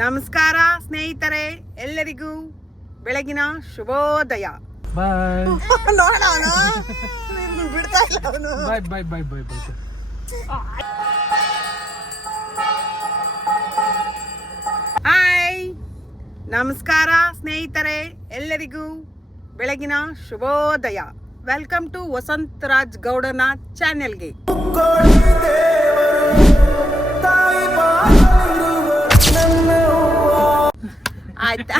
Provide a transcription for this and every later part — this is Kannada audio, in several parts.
ನಮಸ್ಕಾರ ಸ್ನೇಹಿತರೆ, ಎಲ್ಲರಿಗೂ ಬೆಳಗಿನ ಶುಭೋದಯ. ಬಾಯ್. ನೋಡ ಬಿಡ್ತಾ ಇಲ್ಲ ಅವನು. ಬಾಯ್ ಬಾಯ್ ಬಾಯ್ ಬಾಯ್ ಬಾಯ್. ಹಾಯ್, ನಮಸ್ಕಾರ ಸ್ನೇಹಿತರೆ, ಎಲ್ಲರಿಗೂ ಬೆಳಗಿನ ಶುಭೋದಯ. ವೆಲ್ಕಮ್ ಟು ವಸಂತ್ ರಾಜ್ ಗೌಡನ ಚಾನೆಲ್ಗೆ. ಆಯ್ತಾ,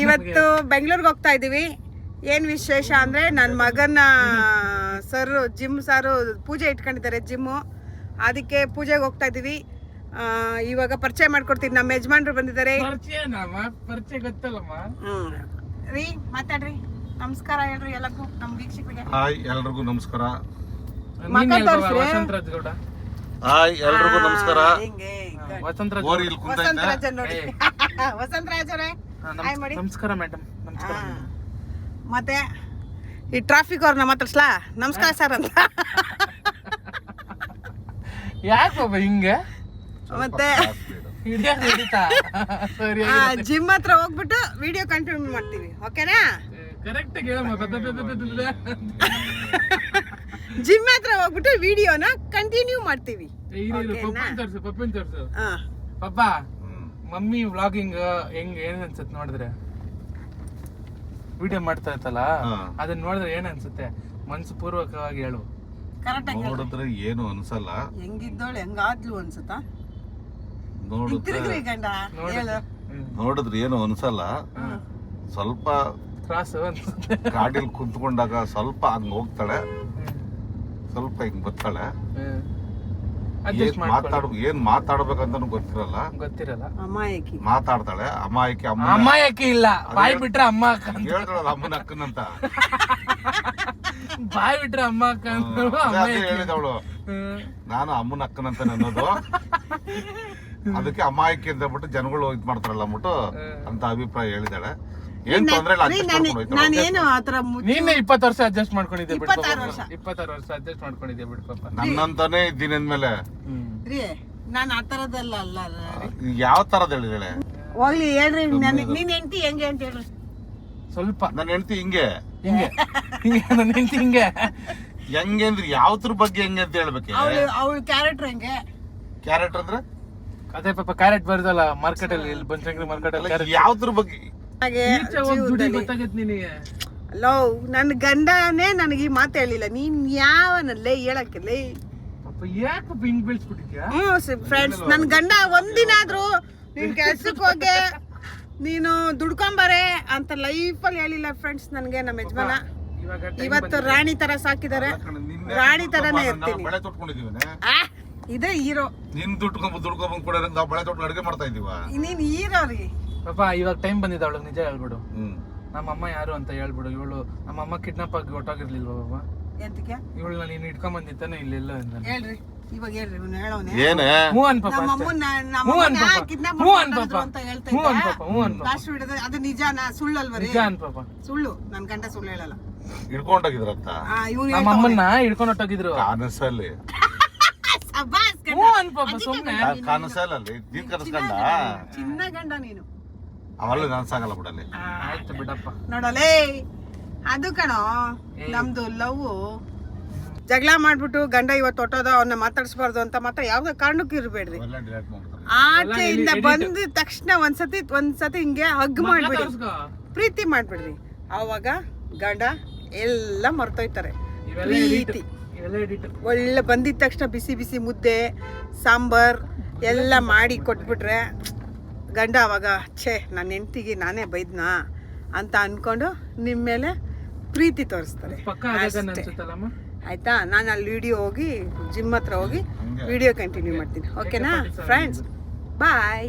ಇವತ್ತು ಬೆಂಗಳೂರಿಗೆ ಹೋಗ್ತಾ ಇದ್ದೀವಿ. ಏನು ವಿಶೇಷ ಅಂದರೆ ನನ್ನ ಮಗನ ಜಿಮ್ ಸಾರು ಪೂಜೆ ಇಟ್ಕೊಂಡಿದ್ದಾರೆ, ಜಿಮ್ಮು. ಅದಕ್ಕೆ ಪೂಜೆಗೆ ಹೋಗ್ತಾ ಇದ್ದೀವಿ. ಇವಾಗ ಪರಿಚಯ ಮಾಡ್ಕೊಡ್ತೀನಿ, ನಮ್ಮ ಯಜಮಾನ್ರು ಬಂದಿದ್ದಾರೆ. ಪರಿಚಯ ಗೊತ್ತಲ್ಲಮ್ಮ. ರೀ ಮಾತಾಡ್ರಿ, ನಮಸ್ಕಾರ ಹೇಳ್ರಿ ಎಲ್ಲರಿಗೂ, ನಮ್ಮ ವೀಕ್ಷಕರಿಗೆ. ಹಾಯ್ ಎಲ್ರಿಗೂ ನಮಸ್ಕಾರ. ವಸಂತ್ ರಾಜ್ ಗೌಡ. ಹಾಯ್ ಎಲ್ರಿಗೂ ನಮಸ್ಕಾರ. ವಸಂತ್ ರಾಜ್ ಗೋರಿ ಇಲ್ಲಿ ಕುಂತ ವಸಂತ ರಾಜ ನೋಡಿ. ವಸಂತ ರಾಜ್ ಅವರೇ ಹಾಯ್ ಮಾಡಿ. ನಮಸ್ಕಾರ ಮೇಡಮ್. ನಮಸ್ಕಾರ. ಮತ್ತೆ ಈ ಟ್ರಾಫಿಕ್ ಅವ್ರನ್ನ ಮಾತಾಡ್ಸ್ಲಾ? ನಮಸ್ಕಾರ ಸರ್ ಅಂತ. ಯಾಕೆ ಹಿಂಗೆ ಮತ್ತೆ ಜಿಮ್ ಹತ್ರ ಹೋಗ್ಬಿಟ್ಟು ವಿಡಿಯೋ ಕಂಟಿನ್ಯೂ ಮಾಡ್ತೀವಿ, ಓಕೆನಾ? ಕರೆಕ್ಟ್. ಜಿಮ್ ಹತ್ರ ಹೋಗ್ಬಿಟ್ಟು ವಿಡಿಯೋನ ಕಂಟಿನ್ಯೂ ಮಾಡ್ತೀವಿ. ಪಪ್ಪನ್ ತೋರ್ಸು. ಪಪ್ಪ, ಮಮ್ಮಿ ವ್ಲಾಗಿಂಗ್ ಹೆಂಗ್ ಏನ್ ಅನ್ಸುತ್ತೆ ನೋಡಿದ್ರೆ? ವಿಡಿಯೋ ಮಾಡ್ತಾ ಇರ್ತಲ್ಲ, ಅದನ್ನ ನೋಡಿದ್ರೆ ಏನ್ ಅನ್ಸುತ್ತೆ? ಮನ್ಸು ಪೂರ್ವಕವಾಗಿ ಹೇಳು. ಕರೆಕ್ಟ್ ಆಗಿ ನೋಡಿದ್ರೆ ಏನು ಅನ್ಸಲ್ಲ, ಹೆಂಗಿದ್ದೋಳು ಹೆಂಗಾದ್ಲು ಅನ್ಸುತ್ತಾ? ನೋಡಿದ್ರೆ ಏನು ಅನ್ಸಲ್ಲ. ಸ್ವಲ್ಪ ಕ್ರಾಸ್ ಅನ್ಸುತ್ತೆ. ಗಾಡಿಯಲ್ಲಿ ಕುಂತ್ಕೊಂಡಾಗ ಸ್ವಲ್ಪ ಹಂಗ ಹೋಗ್ತಾಳೆ, ಸ್ವಲ್ಪ ಹಿಂಗ್ ಬರ್ತಾಳೆ. ಏನ್ ಮಾತಾಡ್ಬೇಕಂತ ಗೊತ್ತಿರಲ್ಲ. ಅಮಾಯಕಿ ಮಾತಾಡ್ತಾಳೆ. ಅಮ್ಮಾಯಕಿ ಇಲ್ಲ, ಬಾಯ್ ಬಿಟ್ರೆ ಅಮ್ಮ ಅಕ್ಕ ಹೇಳ್ತಾಳಲ್ಲ ಅಮ್ಮನ ಅಕ್ಕನಂತ. ಬಾಯ್ ಬಿಟ್ರೆ ಅಮ್ಮ ಅಕ್ಕ ಹೇಳಿದವಳು, ನಾನು ಅಮ್ಮನ ಅಕ್ಕನಂತ ಅನ್ನೋದು. ಅದಕ್ಕೆ ಅಮಾಯಕಿ ಅಂತ ಬಿಟ್ಟು ಜನಗಳು ಇದ್ ಮಾಡ್ತಾರಲ್ಲ ಅಂದ್ಬಿಟ್ಟು ಅಂತ ಅಭಿಪ್ರಾಯ ಹೇಳಿದಾಳೆ. ಏನ್ ತೊಂದ್ರೆ ನಾನೇನು ಆತರ ನೀನೆ 20 ವರ್ಷ ಅಡ್ಜಸ್ಟ್ ಮಾಡ್ಕೊಂಡಿದ್ದೆ. 26 ವರ್ಷ 26 ವರ್ಷ ಅಡ್ಜಸ್ಟ್ ಮಾಡ್ಕೊಂಡಿದ್ದೆ ಬಿಡ್ಕೊಪ್ಪ. ನನ್ನಂತಾನೆ ಇದ್ದೀನಿ ಅಂದ್ಮೇಲೆ ನಾನು ಆ ತರದಲ್ಲ ಅಲ್ಲ. ಯಾವ ತರದ್ ಹೇಳಿದಾಳೆ? ಹೋಗ್ಲಿ ಹೇಳ್ರಿ, ನೀನ್ ಹೆಂಡತಿ ಹೆಂಗೆ ಅಂತ ಹೇಳ್ರಿ ಸ್ವಲ್ಪ. ನನ್ನ ಹೆಂಡತಿ ಹಿಂಗೆ ನನ್ನ ಹೆಂಡತಿ ಹಿಂಗೆ ಹೆಂಗೆ ಅಂದ್ರೆ ಯಾವ್ದ್ರ ಬಗ್ಗೆ ಹೆಂಗೆ ಅಂತ ಹೇಳ್ಬೇಕು. ಅವಳ ಕ್ಯಾರೆಕ್ಟರ್ ಹೆಂಗೆ? ಕ್ಯಾರೆಕ್ಟರ್ ಅಂದ್ರೆ ಅದೇ ಪಾಪ ಕ್ಯಾರೆಟ್ ಬರ್ದಲ್ಲ ಮಾರ್ಕೆಟ್ ಅಲ್ಲಿ, ಇಲ್ಲಿ ಬನಶಂಕರಿ ಮಾರ್ಕೆಟ್ ಅಲ್ಲಿ. ಯಾವ್ದ್ರ ಬಗ್ಗೆ ಲವ್, ನನ್ ಗಂಡನೇ ನನಗೆ ಈ ಮಾತು ಹೇಳಿಲ್ಲ. ನೀನ್ ಯಾವನಲ್ಲೇ ಹೇಳಕ್ಕಲ್ಲೇ? ಯಾಕಪ್ಪ ಹಿಂಗ್ ಬೆಳೆಸ್ಬಿಟ್ಟಿದ್ಯಾ? ಫ್ರೆಂಡ್ಸ್, ನನ್ ಗಂಡ ಒಂದಿನಾದ್ರೂ ನೀನ್ ಕೆಲ್ಸಕ್ಕೆ ಹೋಗಿ ನೀನು ದುಡ್ಕೊಂಬರೆ ಅಂತ ಲೈಫಲ್ಲಿ ಹೇಳಿಲ್ಲ ಫ್ರೆಂಡ್ಸ್ ನನ್ಗೆ. ನಮ್ಮ ಯಜಮಾನ ಇವತ್ತು ರಾಣಿ ತರ ಸಾಕಿದಾರೆ, ರಾಣಿ ತರನೇ ಇರ್ತೀನಿ. ಬಳೆ ತೊಟ್ಕೊಂಡಿದೀವಿ, ಇದೇ ಹೀರೋ. ನಿನ್ ದುಡ್ಕೊಂಡ್ ಕೂಡ ನಾವು ಬಳೆ ತೊಟ್ಟು ಅಡುಗೆ ಮಾಡ್ತಾ ಇದೀವ. ನೀನ್ ಹೀರೋ ರೀ. ಪಾಪ ಇವಾಗ ಟೈಮ್ ಬಂದಿದ್ದ, ಅವಳು ನಿಜ ಹೇಳ್ಬಿಡು. ನಮ್ಮಮ್ಮ ಯಾರು ಅಂತ ಹೇಳ್ಬಿಡು. ಇವಳು ನಮ್ಮಮ್ಮ ಕಿಡ್ನಾಪ್ ಆಗಿ ಹೊಟ್ಟೋಗಿರ್ಲಿಲ್ವ ಪಾಪ? ಎಂತಕ್ಕೆ? ಇವಳನ್ನ ನೀನ್ ಇಟ್ಕೊಂಡ್ ಬಂದಿತ್ತಾನೆ ಇಲ್ಲೆಲ್ಲ ಹೇಳ್ರಿ, ಇವಾಗ ಹೇಳ್ರಿ. ಹೇಳೋನೆ ಏನೇ ಮೂವನ್ ಪಾಪ, ಅದು ನಿಜಾನ ಸುಳ್ಳಲ್ವ ರೀ? ಪಾಪ ಸುಳ್ಳು, ನನ್ ಗಂಡ ಸುಳ್ಳು ಹೇಳಲ್ಲ. ಹಿಡ್ಕೊಂಡೋಗಿದ್ರಂತ ನಮ್ಮಮ್ಮನ್ನ ಹಿಡ್ಕೊಂಡ್ ಹೊಟ್ಟೋಗಿದ್ರು ಕಾನಸಲ್ಲಿ. ಕಾನಸಲ್ಲಿ ನೀನ್ ಕನಸ್ಕಂಡ ಚಿನ್ನ ಗಂಡ ನೀನು. ಅವಲ್ಲ ನನ್ಸಾಗಲ್ಲ ಬಿಡಲ್ಲಿ. ಆಯ್ತು ಬಿಡಪ್ಪ. ನೋಡಲೇ, ಅದು ಕಣೋ ನಮ್ದು ಲವ್. ಜಗಳ ಮಾಡ್ಬಿಟ್ಟು ಗಂಡ ಇವತ್ತು ಹೊಟ್ಟೋದ, ಅವನ್ನ ಮಾತಾಡ್ಸ್ಬಾರ್ದು ಅಂತ ಮಾತ್ರ ಯಾವ್ದೋ ಕಾರಣಕ್ಕೂ ಇರ್ಬೇಡ್ರಿ. ಆಚೆಯಿಂದ ಬಂದ ತಕ್ಷಣ ಒಂದ್ಸತಿ ಹಿಂಗೆ ಹಗ್ ಮಾಡ್ಬಿಡ್ರಿ, ಪ್ರೀತಿ ಮಾಡ್ಬಿಡ್ರಿ. ಅವಾಗ ಗಂಡ ಎಲ್ಲ ಮರ್ತೋಯ್ತಾರೆ. ಪ್ರೀತಿ ಒಳ್ಳೆ ಬಂದಿದ ತಕ್ಷಣ ಬಿಸಿ ಬಿಸಿ ಮುದ್ದೆ ಸಾಂಬಾರ್ ಎಲ್ಲ ಮಾಡಿ ಕೊಟ್ಬಿಟ್ರೆ ಗಂಡ ಅವಾಗ ಛೇ ನನ್ನ ಹೆಂಡತಿಗೆ ನಾನೇ ಬೈದ್ನಾ ಅಂತ ಅನ್ಕೊಂಡು ನಿಮ್ಮ ಮೇಲೆ ಪ್ರೀತಿ ತೋರಿಸ್ತಾರೆ. ಆಯ್ತಾ? ನಾನು ಅಲ್ಲಿ ಹೋಗಿ ಜಿಮ್ ಹತ್ರ ಹೋಗಿ ವಿಡಿಯೋ ಕಂಟಿನ್ಯೂ ಮಾಡ್ತೀನಿ, ಓಕೆನಾ ಫ್ರೆಂಡ್ಸ್? ಬಾಯ್.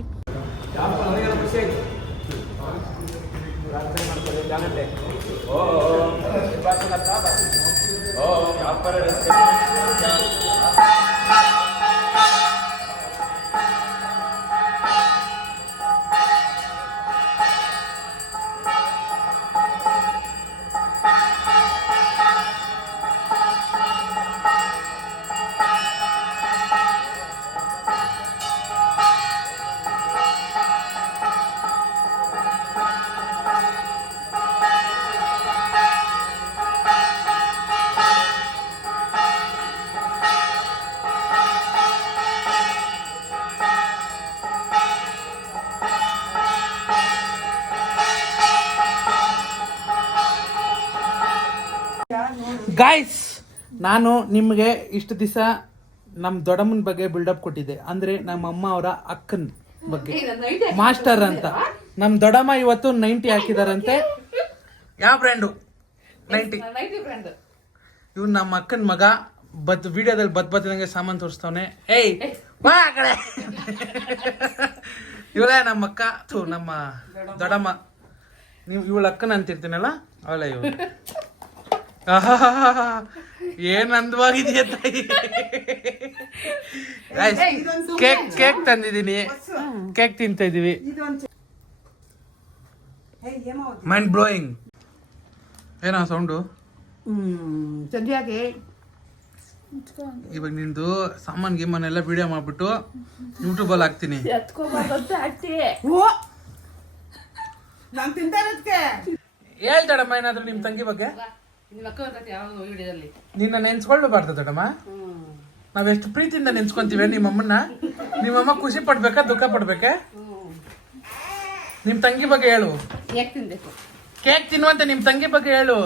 ಗಾಯ್ಸ್, ನಾನು ನಿಮಗೆ ಇಷ್ಟು ದಿವಸ ನಮ್ಮ ದೊಡ್ಡಮ್ಮನ ಬಗ್ಗೆ ಬಿಲ್ಡಪ್ ಕೊಟ್ಟಿದ್ದೆ. ಅಂದರೆ ನಮ್ಮ ಅಮ್ಮ ಅವರ ಅಕ್ಕನ ಬಗ್ಗೆ ಮಾಸ್ಟರ್ ಅಂತ. ನಮ್ಮ ದೊಡ್ಡಮ್ಮ ಇವತ್ತು 90 ಹಾಕಿದಾರಂತೆ. ಯಾವ ಬ್ರ್ಯಾಂಡು? 90 ಇವ್ನು ನಮ್ಮ ಅಕ್ಕನ ಮಗ. ವಿಡಿಯೋದಲ್ಲಿ ಬತ್ತಿದಂಗೆ ಸಾಮಾನು ತೋರಿಸ್ತವನೆ. ಏಯ್ ಬಾ ಆ ಕಡೆ. ಇವಳೇ ನಮ್ಮ ಅಕ್ಕ, ನಮ್ಮ ದೊಡ್ಡಮ್ಮ. ನೀವು ಇವಳ ಅಕ್ಕನ ಅಂತಿರ್ತೀನಲ್ಲ, ಅವಳ ಇವಳು. ಏನ್ ಅಂದವಾಗಿದೆಯಾ ತಾಯಿ. ಕೇಕ್ ತಂದಿದ್ದೀನಿ, ಕೇಕ್ ತಿಂತ ಇದೀವಿ. Mind blowing. ಏನೋ ಸೌಂಡು? ಸದ್ಯಾಗೆ ಇವಾಗ ನಿಂದು ಸಾಮಾನ್ ಗೀಮಾನೆಲ್ಲ ವಿಡಿಯೋ ಮಾಡ್ಬಿಟ್ಟು ಯೂಟ್ಯೂಬಲ್ಲಿ ಹಾಕ್ತೀನಿ. ನಾನು ತಿಂತಾರದಕ್ಕೆ ಹೇಳ್ತಾಡಮ್ಮ ಏನಾದ್ರು ನಿಮ್ ತಂಗಿ ಬಗ್ಗೆ. ನಿನ್ನ ನೆನ್ಸ್ಕೊಳ್ಬಾರ್ದು ದೊಡ್ಡಮ್ಮ. ನಾವೆಷ್ಟು ಪ್ರೀತಿಯಿಂದ ನೆನ್ಸ್ಕೊಂತೀವಿ ನಿಮ್ಮಮ್ಮನ್ನ. ನಿಮ್ಮಮ್ಮ ಖುಷಿ ಪಡ್ಬೇಕಾ ದುಃಖ ಪಡ್ಬೇಕಾ? ನಿಮ್ ತಂಗಿ ಬಗ್ಗೆ ಹೇಳು. ಕೇಕ್ ತಿನ್ನುವಂತ ನಿಮ್ ತಂಗಿ ಬಗ್ಗೆ ಹೇಳು.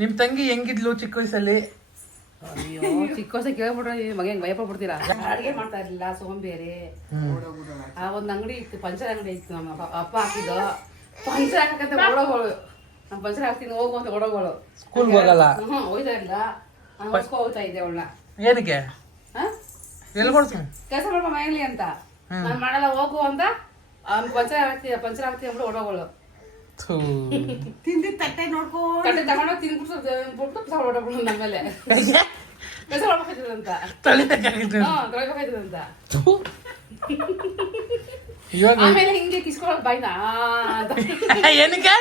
ನಿಮ್ ತಂಗಿ ಹೆಂಗಿದ್ಲು ಚಿಕ್ಕ ವಯಸ್ಸಲ್ಲಿ? ಅಯ್ಯೋ, ಚಿಕ್ಕ ವಯಸ್ಸ ಕೇಳ್ಬಿಟ್ರೆ ಮಗ ಹೆಂಗ್ ಭಯ ಪಡ್ಬಿಡ್ತೀರಾ? ಅಡಿಗೆ ಮಾಡ್ತಾ ಇರ್ಲಿಲ್ಲ, ಸೋಂಬೇರಿ. ಆ ಒಂದ್ ಅಂಗಡಿ ಇತ್ತು, ಪಂಚರ್ ಅಂಗಡಿ ಇತ್ತು. ನಮ್ಮ ಅಪ್ಪ ಹಾಕಿದ್ದು ಪಂಚರ್ ಹಾಕಂತ ಓಡೋಗೋಳು. ನಮ್ ಪಂಚರ್ ಹಾಕ್ತೀನಿ ಹೋಗು ಅಂತ ಓಡೋಗೋಳು. ಸ್ಕೂಲ್ ಹೋಗಲ್ಲ? ಹೋಯ್ತಾ ಇಲ್ಲ, ಹೊಸ್ಕೊ ಹೋಗ್ತಾ ಇದ್ದೆ ಅವಳನ್ನ. ಏನಕ್ಕೆ? ಎಲ್ಲಿ ಕೊಡ್ತೀನಿ ಕೆಲಸ ಮಾಡ್ಬ ಮನೇಲಿ ಅಂತ. ನಾನ್ ಮಾಡಲ್ಲ ಹೋಗು ಅಂತ ಪಂಚರ್ ಹಾಕ್ತೀಯ ಅಂದ್ಬಿಟ್ಟು ಓಡೋಗೋಳು. ತಿಂದಿ ತಟ್ಟೆ ನೋಡ್ಕೋ ಕಟ್ಟೆ ತಗೊಂಡೋಗಿ ತಿನ್ಬಿಟ್ಟು ಓಡೋಗ್ಬಿಡು ನಮ್ಮೇಲೆ. ಕೆಲಸ ಮಾಡ್ಬೇಕಾಯ್ತದಂತ, ತೊಳಿಬೇಕಾಯ್ತದಂತ. ಆಮೇಲೆ ಹಿಂಗೆ ಕಿಸ್ಕೊಳ್ಳೋದು ಬಾಯ್ನ ಅಂತ. ಏನಕ್ಕೆ?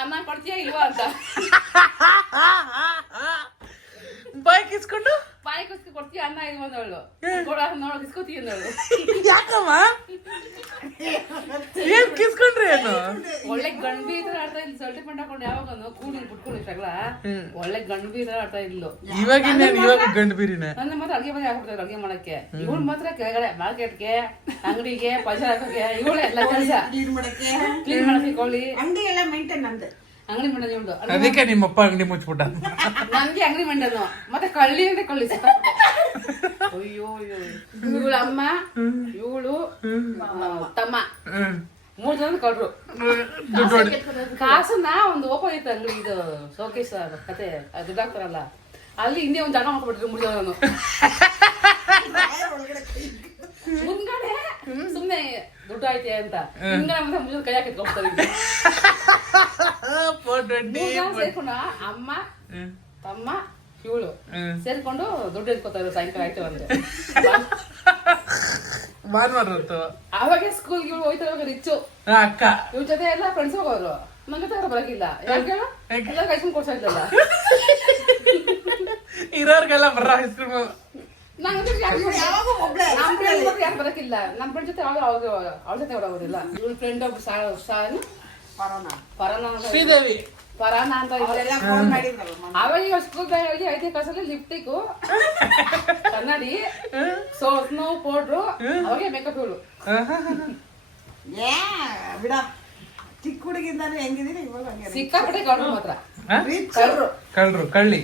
ಅನ್ನ ಕೊಡ್ತೀಯಾ ಇಲ್ವಾ ಅಂತ ಬಾಯ್ ಕಿಸ್ಕೊಂಡು ಬಾಯಿ ಕುಸ್ಕೊ ಕೊಡ್ತೀಯ ಅನ್ನ ಇಲ್ವಾ ಅಂದವಳು. ನೋಡ ಕಿಸ್ಕೊತೀಯ ಅಂದವಳು. ಯಾಕಮ್ಮ? ಏನ್ ಕಿಸ್ಕೊಂಡ್ರಿ ಏನು? ಒಳ್ಳೆ ಗಂಡು ಈ ತರ ಆಡ್ತಾ ಇದ್ಲು. ಸಲ್ಟಿ ಪಂಡ್ ಹಾಕೊಂಡು ಯಾವಾಗ ಕೂಲಿ ಬಿಟ್ಕೊಂಡಿದ್ದಾಗಲ ಒಳ್ಳೆ ಗಂಡು ಈ ತರ ಆಡ್ತಾ ಇದ್ಲು. ಇವಾಗ ಗಂಡು ಬೀರಿನೇ. ನನ್ನ ಮಾತ್ರ ಅಡ್ಗೆ ಮನೆ ಹಾಕ್ಬಿಡ್ತಾರೆ ಅಡ್ಗೆ ಮಾಡಕ್ಕೆ. ಇವಳು ಮಾತ್ರ ಕೆಳಗಡೆ ಮಾರ್ಕೆಟ್ಗೆ, ಅಂಗಡಿಗೆ, ಪಂಚರ್ ಹಾಕಕ್ಕೆ ಇವಳೆ ಎಲ್ಲ ಕೆಲಸ. ಕ್ಲೀನ್ ಮಾಡಕ್ಕೆ ಕೊಳ್ಳಿ ಅಂಗಡಿ ಎಲ್ಲ ಮೇಂಟೈನ್ ನಮ್ದು. ಅಂಗಡಿ ಮಂಡನೆ ಇವಳು. ಅದಕ್ಕೆ ನಿಮ್ಮಪ್ಪ ಅಂಗಡಿ ಮುಚ್ಬಿಟ್ಟ. ನನ್ಗೆ ಅಂಗಡಿ ಮಂಡನು ಮತ್ತೆ ಕಳ್ಳಿ ಅಂದ್ರೆ ಕಳ್ಳಿ. ಅಯ್ಯೋ ಅಯ್ಯೋ, ಇವಳು ಅಮ್ಮ, ಇವಳು ತಮ್ಮ, 3 ಜನ ಕಳ್ರು. ಕಾಸನ್ನ ಒಂದು ಓಪನ್ ಇತ್ತು ಅಲ್ಲಿ, ಇದು ಶೋಕೇಶ್ ಕತೆ ದುಡ್ಡು ಹಾಕ್ತಾರಲ್ಲ, ಅಲ್ಲಿ ಹಿಂದೆ ಒಂದು ಜಾಗ ಮಾಡ್ಕೊಬಿಟ್ರು 3 ಜನನು. ಮುಂದ್ಗಡೆ ಸುಮ್ನೆ ದುಡ್ಡು ಆಯ್ತೆ ಅಂತ, ಹಿಂಗಡೆ ಮುಂದೆ ಮುಂದೆ ಕೈ ಹಾಕಿ ಹೋಗ್ತಾರೆ. ಸೇರ್ಕೊಂಡ ಅಮ್ಮ, ತಮ್ಮ, ಇವಳು ಸೇರ್ಕೊಂಡು ದುಡ್ಡು ಎತ್ಕೋತಾರೆ ಸಾಯಂಕಾಲ ಆಯ್ತು ಅಂದ್ರೆ. ಅವಾಗ ಸ್ಕೂಲ್ಗೆ ಇವಳು ಹೋಯ್ತಾರೆ ರಿಚ್ಚು ಅಕ್ಕ. ಇವ್ರ ಜೊತೆ ಎಲ್ಲ ಫ್ರೆಂಡ್ಸ್ ಹೋಗೋರು. ನನ್ನ ಜೊತೆ ಬರಕಿಲ್ಲ. ಯಾಕೆ ಎಲ್ಲ ಕೈಸ್ಕೊಂಡು ಕೊಡ್ತಾ ಇದ್ದಲ್ಲ. ಇರೋರ್ಗೆಲ್ಲ ಬರ ಐಸ್ ಕ್ರೀಮ್. ಯಾರು ಬರಕಿಲ್ಲ. ನಮ್ಮ ಫ್ರೆಂಡ್ ಜೊತೆ ಅವಳ ಜೊತೆ ಹೊಡೋದಿಲ್ಲ. ಇವಳ ಫ್ರೆಂಡ್ ಒಬ್ರು ಶ್ರೀದೇವಿ ಪರಾನ ಅಂತ ಇದ್ರೆಲ್ಲ ಅವಾಗ ಇವಾಗ ಸ್ಕೂಲ್ ಬ್ಯಾಗ್ 5ನೇ ಕ್ಲಾಸಲ್ಲಿ ಲಿಪ್ಟಿಕ್, ಕನ್ನಡಿ, ಸ್ನೋ ಪೌಡ್ರು, ಅವಾಗೆ ಮೇಕಪ್ ಇವಳು. ಬಿಡ, ಚಿಕ್ಕ ಹುಡುಗಿಂದಾನು ಹೆಂಗಿದೀನಿ ಇವಾಗ ಸಿಕ್ಕಾಪಟ್ಟೆ ಕಳ್ರು ಮಾತ್ರ. ಕಳ್ಳಿ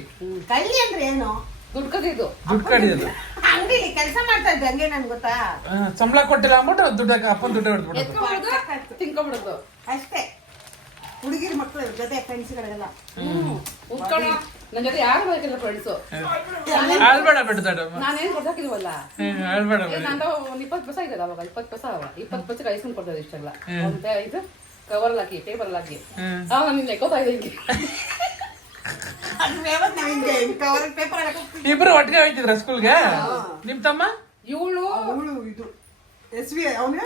ಅಂದ್ರೆ ಏನು? ದುಡ್ಡು ಕದಿದ್ದು, ದುಡ್ಡು ಕಡಿಯೋದು. ಅಂಗಡಿಲಿ ಕೆಲಸ ಮಾಡ್ತಾ ಇದ್ದೆ. ಹಂಗೆ ನನ್ ಗೊತ್ತಾ, ಸಂಬಳ ಕೊಟ್ಟಿಲ್ಲ ಅಂದ್ಬಿಟ್ಟು ದುಡ್ಡು ಅಪ್ಪನ ದುಡ್ಡು ಹೊಡ್ಬಿಡೋದು, ಎತ್ಕೊಂಡ್ಬಿಡೋದು, ತಿನ್ಕೊಂಡ್ಬಿಡೋದು ಅಷ್ಟೇ. ಹುಡುಗಿರ್ ಮಕ್ಳು ಜೊತೆ ಫ್ರೆಂಡ್ಸ್ಗಳಿಗೆಲ್ಲ ಉತ್ಕೊಳ್ಳೋ. ನನ್ ಜೊತೆ ಯಾರು ಬೇಕಿಲ್ಲ ಫ್ರೆಂಡ್ಸು. ಆಳ್ಬೇಡ ಬಿಡ್ತಾಡ. ನಾನೇನ್ ಕೊಡ್ತಾಕಿಲ್ವಲ್ಲ, ಆಳ್ಬೇಡ. ನಂದು ಒಂದು 20 ಪೈಸೆ ಇದೆ. ಅವಾಗ 20 ಪೈಸೆ ಅವ 20 ಪೈಸೆ ಐಸ್ಕೊಂಡ್ ಕೊಡ್ತಾರೆ ಇಷ್ಟೆಲ್ಲ. ಒಂದು ಇದು ಕವರ್ ಹಾಕಿ, ಪೇಪರ್ ಹಾಕಿ. ಅವಾಗ ನಿನ್ನ ಎಕ್ಕೋತಾ ಇದೆ ಹಿಂಗೆ. ಇಬ್ರು ಒಟ್ಟಿಗೆ ಹೋಯ್ತಿದ್ರ ಸ್ಕೂಲ್ಗೆ? ನಿಮ್ ತಮ್ಮ? ಇವಳು ಇದು SV ಅವನು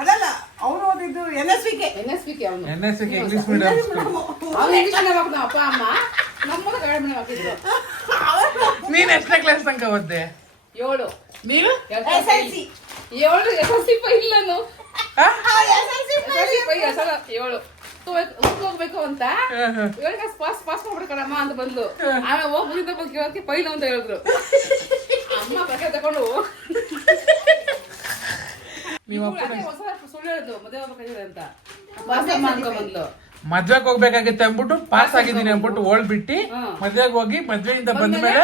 ಅದಲ್ಲ, ಅವನು ಓದಿದ್ದು NSVK ಅವನು. English medium school. ಅವ್ನು ಇಂಗ್ಲಿಷ್ ಮೀಡಿಯಂ ಹಾಕಿದ ಅಪ್ಪ ಅಮ್ಮ. ನಮ್ಮನ್ನ ಕನ್ನಡ ಮೀಡಿಯಂ ಹಾಕಿದ್ರು. ನೀನ್ ಎಷ್ಟನೇ ಕ್ಲಾಸ್ ತನಕ ಓದ್ದೆ? 7. ನೀವು? SLC 7 SLC ಇಲ್ಲನು. SLC 7 ಹೋಗ್ಬೇಕು ಅಂತ ಇವಾಗ ಪಾಸ್ ಮಾಡ್ಬಿಡ್ಕಣಮ್ಮ ಅಂತ ಬಂದ್ಲು. ಆಮೇಲೆ ಹೋಗಿ ಮುಂದೆ ಬಂದು ಕೇಳೋಕೆ ಪೈಲ ಅಂತ ಹೇಳಿದ್ರು. ಅಮ್ಮ ಪ್ರಕಾರ ತಗೊಂಡು ಸುಳ್ಳು ಹೇಳಿದ್ಲು, ಮದುವೆ ಹೋಗ್ಬೇಕಾಗಿದೆ ಅಂತ. ಪಾಸ್ ಅಮ್ಮ ಅನ್ಕೊಂಡ್ ಬಂದ್ಲು. ಮದ್ವೆಗ್ ಹೋಗ್ಬೇಕಾಗಿತ್ತೆ ಅಂದ್ಬಿಟ್ಟು ಪಾಸ್ ಆಗಿದ್ದೀನಿ ಅಂದ್ಬಿಟ್ಟು ಓಡ್ಬಿಟ್ಟು ಮದ್ವೆಗ್ ಹೋಗಿ ಮದ್ವೆಯಿಂದ ಬಂದ್ಮೇಲೆ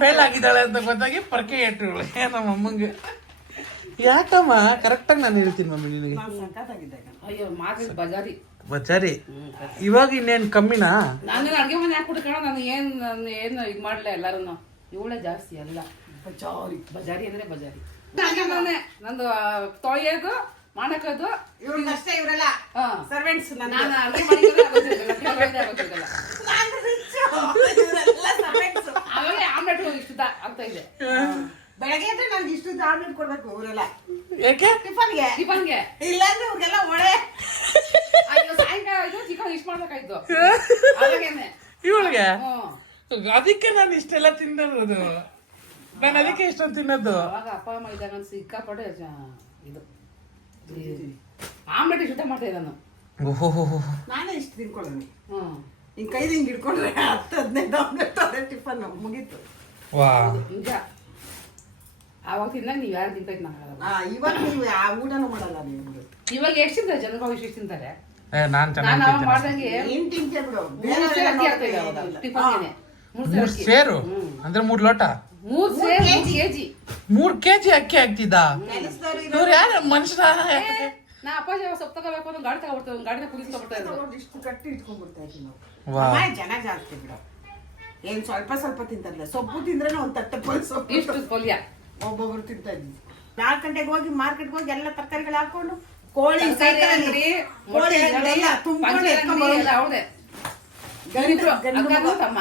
ಫೇಲ್ ಆಗಿದ್ದಾಳೆ ಅಂತ ಗೊತ್ತಾಗಿ ಪರ್ಕೆ ಇಟ್ಟಳು ನಮ್ಮ ಅಮ್ಮಂಗೆ. ಯಾಕಮ್ಮ ಕರೆಕ್ಟಾಗಿ ನಾನು ಹೇಳ್ತೀನಿ ಮಮ್ಮಿ ನಿನಗೆ. ಅಯ್ಯೋ ಮಾತ್ರ ಬಜಾರಿ ಬಚಾರಿ ಇವಾಗ ಇನ್ನೇನ್ ಕಮ್ಮಿನಾ? ನಾನು ಅಡ್ಗೆ ಮನೆ ಹಾಕ್ಬಿಡ್ಕಣ ನಾನು ಏನು ಇದು ಮಾಡ್ಲ ಎಲ್ಲಾರು ಇವಳೇ ಜಾಸ್ತಿ ಎಲ್ಲ ಬಜಾರಿ ಅಂದ್ರೆ ಬಜಾರಿ. ಅಡ್ಗೆ ಮನೆ ನಂದು ತೊಳೆಯೋದು ಮಾಡಕೋದು ಇವ್ರನ್ನಷ್ಟೇ ಇವರೆಲ್ಲ ಸರ್ವೆಂಟ್ಸ್. ನಾನು ಅಡ್ಗೆ ಮಾಡಿದ್ರೆ ಆಮೇಲೆ ಆಮ್ಲೆಟ್ ಇಷ್ಟ ಆಗ್ತಾ ಇದೆ. ಬೆಳಗ್ಗೆ ಅಂದ್ರೆ ನನ್ಗೆ ಇಷ್ಟು ಆಮ್ಲೆಟ್ ಕೊಡ್ಬೇಕು ಇವರೆಲ್ಲ ಯಾಕೆ? ಟಿಫನ್ಗೆ ಇಲ್ಲಾಂದ್ರೆ ಇವ್ರಿಗೆಲ್ಲ ಒಳ್ಳೆ ಸಾಯಂಕಾಲ ಇದು ಚಿಕನ್ ಇಷ್ಟ ಮಾಡ್ಬೇಕಾಯ್ತು ಅವಾಗೇನೆ ಇವಳಿಗೆ. ಅದಕ್ಕೆ ನಾನು ಇಷ್ಟೆಲ್ಲ ತಿನ್ನೋದು, ನಾನು ಅದಕ್ಕೆ ಇಷ್ಟೊಂದು ತಿನ್ನೋದು. ಅವಾಗ ಅಪ್ಪ ಅಮ್ಮ ಇದ್ದಾಗ ಸಿಕ್ಕಾಪಟ್ಟೆ ಇದು ಆಮ್ಲೆಟ್ ಇಷ್ಟ ಮಾಡ್ತಾ ಇದ್ದ ನಾನು. ನಾನೇ ಇಷ್ಟು ತಿನ್ಕೊಳ್ಳೋಣ. ಹಿಂಗ್ ಕೈದು ಹಿಂಗ್ ಹಿಡ್ಕೊಂಡ್ರೆ 10-15 ಆಮ್ಲೆಟ್ ಅದೇ ಟಿಫನ್ ಮುಗೀತು. ನಿಜ ಅವಾಗ ತಿಂದಾಗ ನೀವ್ ಯಾರು ತಿಂತ ಇವಾಗ ನೀವು ಆ ಊಟನೂ ಮಾಡಲ್ಲ ನೀವು. ಇವಾಗ ಎಷ್ಟು ತಿಂತಾರೆ ಜನಗಳು ಇಷ್ಟು ತಿಂತಾರೆ. ನಾನ್ ನಾನು ಅವಾಗ ಮಾಡ್ದಂಗೆ ಏನ್ ತಿಂತೀಯ ಬಿಡು. 3 ಸೇರು ಅಕ್ಕಿ ಆಗ್ತಾ ಇದೆ ಅವಾಗ ಟಿಫನ್ಗೆ. 3 ಸೇರು ಅಂದ್ರೆ 3 ಲೋಟ 3 ಸೇರು 3 ಕೆಜಿ 3 ಕೆಜಿ ಅಕ್ಕಿ ಆಗ್ತಿದ್ದ. ಇವ್ರು ಯಾರು ಮನುಷ್ಯರ? ನಾ ಅಪ್ಪಾಜಿ ಸೊಪ್ಪು ತಗೋಬೇಕು ಅಂದ್ರೆ ಗಾಡಿ ತಗೊಬಿಡ್ತೇವೆ, ಗಾಡಿನ ಕುದಿಸ್ಕೊಬಿಡ್ತಾ ಇದ್ರು. ಇಷ್ಟು ಕಟ್ಟಿ ಇಟ್ಕೊಂಡ್ಬಿಡ್ತಾ ಇದ್ವಿ ನಾವು. ಜನ ಜಾಸ್ತಿ ಬಿಡು. ಏನ್ ಸ್ವಲ್ಪ ಸ್ವಲ್ಪ ತಿಂತಾರಲ್ಲ, ಸೊಪ್ಪು ತಿಂದ್ರೆ ಒಂದ್ ತಟ್ಟೆ ಸೊಪ್ಪು ಇಷ್ಟು ಪಲ್ಯ ಒಬ್ಬೊಬ್ರು ತಿಂತಾ ಇದ್ವಿ. 4 ಗಂಟೆಗೆ ಹೋಗಿ ಮಾರ್ಕೆಟ್ಗೆ ಹೋಗಿ ಎಲ್ಲ ತರಕಾರಿಗಳು ಹಾಕೊಂಡು ಕೋಳಿ ಕೋಳಿ ಎಲ್ಲ ತುಂಬಿಕೊಂಡು ಹೌದೇ ತಮ್ಮ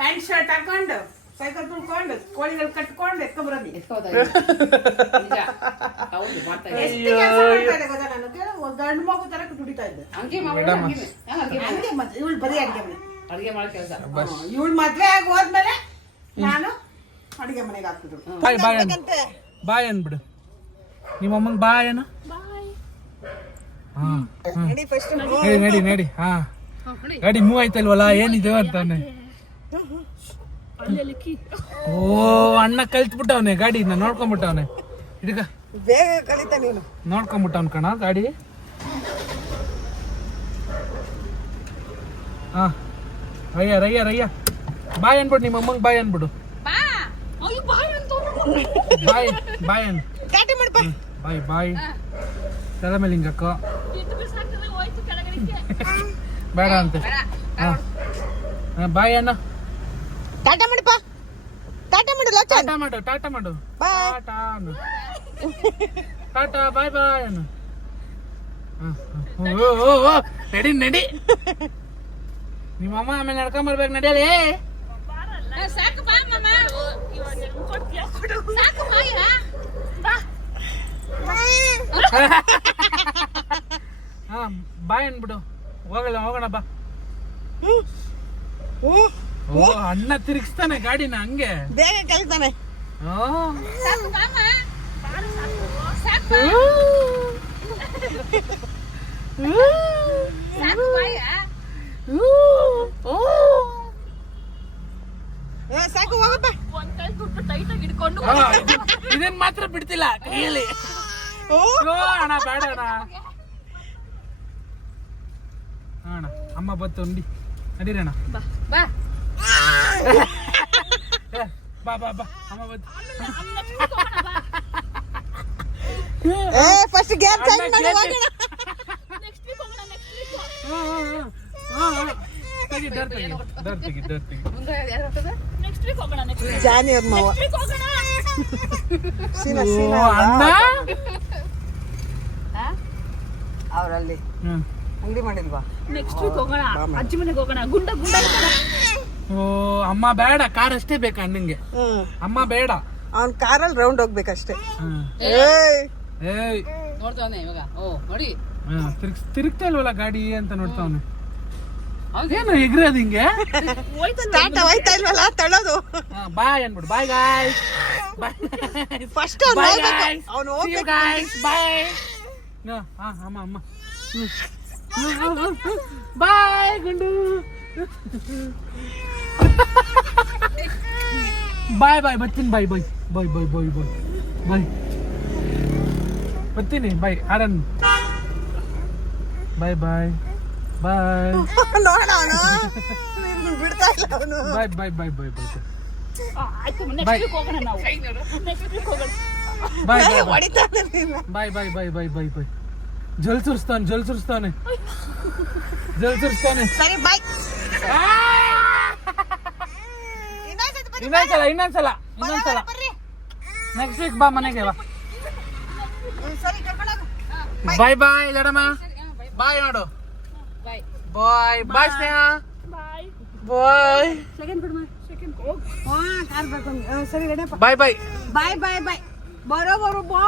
ಪ್ಯಾಂಟ್ ಶರ್ಟ್ ಹಾಕೊಂಡು ಸೈಕಲ್ ತುಳ್ಕೊಂಡು ಕೋಳಿಗಳು ಕಟ್ಕೊಂಡು ಎತ್ಕೊಂಡ್ಬರೋದು. ಹೌದು ಮಾಡ್ತಾ ಗಂಡು ಮಗು ತರ ದುಡಿತಾ ಇದ್ದೆ. ಹಂಗೆ ಇವಳು ಬರೀ ಅಡಿಗೆ ಮನೆ ಅಡಿಗೆ ಮಾಡೋ ಕೆಲಸ. ಇವಳು ಮದ್ವೆ ಆಗಿ ಹೋದ್ಮೇಲೆ ನಾನು ಅಡಿಗೆ ಮನೆಗೆ ಹಾಕ್ತಿದ್ರು. ಬಾಯ್ ಅನ್ಬಿಡು ನಿಮ್ಮ ಅಮ್ಮಂಗ್ ಬಾಯ್ ಅನ್ನ. ನಡಿ ನಡಿ. ಹಾ ಗಾಡಿ ಮೂವ್ ಆಯ್ತಲ್ವಲ್ಲ, ಏನಿದೆ ಅಂತಾನೆ. ಓ ಅಣ್ಣ ಕಲ್ತ್ಬಿಟ್ಟವನೆ ಗಾಡಿನ, ನೋಡ್ಕೊಂಡ್ಬಿಟ್ಟವನೆ. ಹಿಡ್ಕ ಬೇಗ ಕಲಿತ ನೀನು. ನೋಡ್ಕೊಂಡ್ಬಿಟ್ಟವನ್ ಕಣ ಗಾಡಿ. ಹಾ ರಯ್ಯ ರಯ್ಯ ರಯ್ಯ ಬಾಯ್ ಅನ್ಬಿಡು, ನಿಮ್ಮ ಅಮ್ಮಂಗ್ ಬಾಯ್ ಅನ್ಬಿಡು. ಬಾಯ್ ಬಾಯ್ ಅನ್ ಬಾಯ್ ಬಾಯ್. ತಲೆ ಮೇಲೆ ಹಿಂಗಕ್ಕ ಬೇಡ ಅಂತೆ. ಬಾಯ್ ಅಣ್ಣ. ಟಾಟಾ ಮಾಡಪ್ಪ, ಟಾಟಾ ಮಾಡು ಲೋಚನ್. ಟಾಟಾ ಮಾಡು, ಟಾಟಾ ಮಾಡು. ಬಾಯ್ ಟಾಟಾ ಅನ್ನು. ಟಾಟಾ ಬಾಯ್ ಬಾಯ್ ಅನ್ನು. ನಡಿ ನಡಿ. ನಿಮ್ಮ ಅಮ್ಮ ಆಮೇಲೆ ನಡ್ಕೊಂಬರ್ಬೇಕು, ನಡಿಯಲಿ. ಸಾಕು ಬಾ ಮಾಮ, ಸಾಕು ಮಾಯ ಬಾ. ಹಾ ಬಾಯ್ ಅನ್ಬಿಡು. ಹೋಗಲ್ಲ ಹೋಗೋಣ ಬಾ. ಓ ಅಣ್ಣ ತಿರುಗಿಸ್ತಾನೆ ಗಾಡಿನ ಹಂಗೆ, ಬೇಗ ಕಲಿತಾನೆ. ಸಾಕು ಮಾಮ, ಸಾಕು ಸಾಕು ಮಾಯ. ಸಾಕು ಹೋಗಪ್ಪ. ಒಂದ್ ಕೈ ಕೊಟ್ಟು ಟೈಟ್ ಆಗಿ ಹಿಡ್ಕೊಂಡು ಇದನ್ ಮಾತ್ರ ಬಿಡ್ತಿಲ್ಲ ಕೈಯಲ್ಲಿ. ಅಣ್ಣ ಬೇಡ ಅಣ್ಣ. ಅಣ್ಣ ಅಮ್ಮ ಬತ್ತು ಉಂಡಿ ನಡೀರಣ್ಣ. ಬಾ ಬಾ ಬಾ ಬಾ ಅಮ್ಮ ಬತ್ತು. ಫಸ್ಟ್ ಗೇರ್ ಚೇಂಜ್ ಮಾಡಿ ಹೋಗೋಣ. ನೆಕ್ಸ್ಟ್ ವೀಕ್ ಹೋಗೋಣ, ನೆಕ್ಸ್ಟ್ ವೀಕ್. ತೆಗಿ ಡರ್ ತೆಗಿ ಡರ್ ತೆಗಿ ಡರ್ ತೆಗಿ. ಮುಂದೆ ಯಾರು ಹೋಗ್ತದೆ? ನೆಕ್ಸ್ಟ್ ವೀಕ್ ಹೋಗೋಣ, ನೆಕ್ಸ್ಟ್ ವೀಕ್. ಜಾನಿ ಅವ್ರ ಮಾವ ನೆಕ್ಸ್ಟ್ ವೀಕ್ ಹೋಗೋಣ. ಸೀನಾ ಓ ಸೀನಾ ಅಣ್ಣ. ಅವರಲ್ಲಿ ಅಂಗಡಿ ಮಾಡಿಲ್ವಾ? ನೆಕ್ಸ್ಟ್ ವೀಕ್ ಹೋಗೋಣ, ಅಜ್ಜಿ ಮನೆಗೆ ಹೋಗೋಣ. ಗುಂಡ ಗುಂಡ ಓ ಅಮ್ಮ ಬೇಡ, ಕಾರ್ ಅಷ್ಟೇ ಬೇಕು ಅಣ್ಣಂಗೆ. ಅಮ್ಮ ಬೇಡ, ಅವ್ನ್ ಕಾರಲ್ಲಿ ರೌಂಡ್ ಹೋಗ್ಬೇಕಷ್ಟೇ. ಏಯ್ ನೋಡ್ತಾವನೆ ಇವಾಗ. ಓ ನೋಡಿ ತಿರುಗ್ತಾ ಇಲ್ವಲ್ಲ ಗಾಡಿ ಅಂತ ನೋಡ್ತಾವನೆ. ಏನು ಎಗ್ರದ್ ಹಿಂಗೆ? ಸ್ಟಾರ್ಟ್ ಹೋಯ್ತಾ ಇಲ್ವಲ್ಲ ತಳ್ಳೋದು. ಬಾಯ್ ಅನ್ಬಿಡು. Bye guys. ಫಸ್ಟ್ ಅವ್ನು ಹೋಗ್ಬೇಕು. ಬಾಯ್. ಅಮ್ಮ ಅಮ್ಮ ಬಾಯ್ ಗುಂಡು. ಬಾಯ್ ಬಾಯ್ ಬರ್ತೀನಿ. ಬಾಯ್ ಬಾಯ್ ಬಾಯ್ ಬಾಯ್ ಬಾಯ್ ಬಾಯ್ ಬಾಯ್ ಬರ್ತೀನಿ. ಬಾಯ್ ಆಡನ್. ಬಾಯ್ ಬಾಯ್ ಬಾಯ್ ನೋಡ ಅವನು ಬಿಡ್ತಾ ಇಲ್ಲ ಅವನು. ಬಾಯ್ ಬಾಯ್ ಬಾಯ್ ಬಾಯ್ ಬಾಯ್ ಆಯ್ತು ನೆಕ್ಸ್ಟ್ ವೀಕ್ ಹೋಗೋಣ ನಾವು ನೆಕ್ಸ್ಟ್ ವೀಕ್ ಹೋಗೋಣ ಬಾಯ್ ಹೊಡಿತಾನೆ ನೀನು. ಬಾಯ್ ಬಾಯ್ ಬಾಯ್ ಬಾಯ್ ಬಾಯ್ ಬಾಯ್ ಜಲ್ ಸುರಿಸ್ತಾನೆ ಜಲ್ ಸುರಿಸ್ತಾನೆ ಜಲ್ ಸುರಿಸ್ತಾನೆ. ಸರಿ ಬಾಯ್. ಇನ್ನೊಂದ್ಸಲ ನೆಕ್ಸ್ಟ್ ವೀಕ್ ಬಾ ಮನೆಗೆ ಬಾ. ಸರಿ ಕರ್ಕೊಂಡೋಗು. ಬಾಯ್ ಬಾಯ್ ದೊಡಮ್ಮ ಬಾಯ್ ಮಾಡು. ಬಾಯ್ ಬಾಯ್ ಬಾಯ್ ಸ್ನೇಹ ಬಾಯ್ ಬಾಯ್ ಸೆಕೆಂಡ್ ಬಿಡು ಸೆಕೆಂಡ್ ಹೋಗ್ ಕಾರ್ ಬರ್ಕೊಂಡು ಸರಿ ರೆಡಪ್ಪ. ಬಾಯ್ ಬಾಯ್ ಬಾಯ್ ಬಾಯ್ ಬಾಯ್. ಬರೋ ಬಾ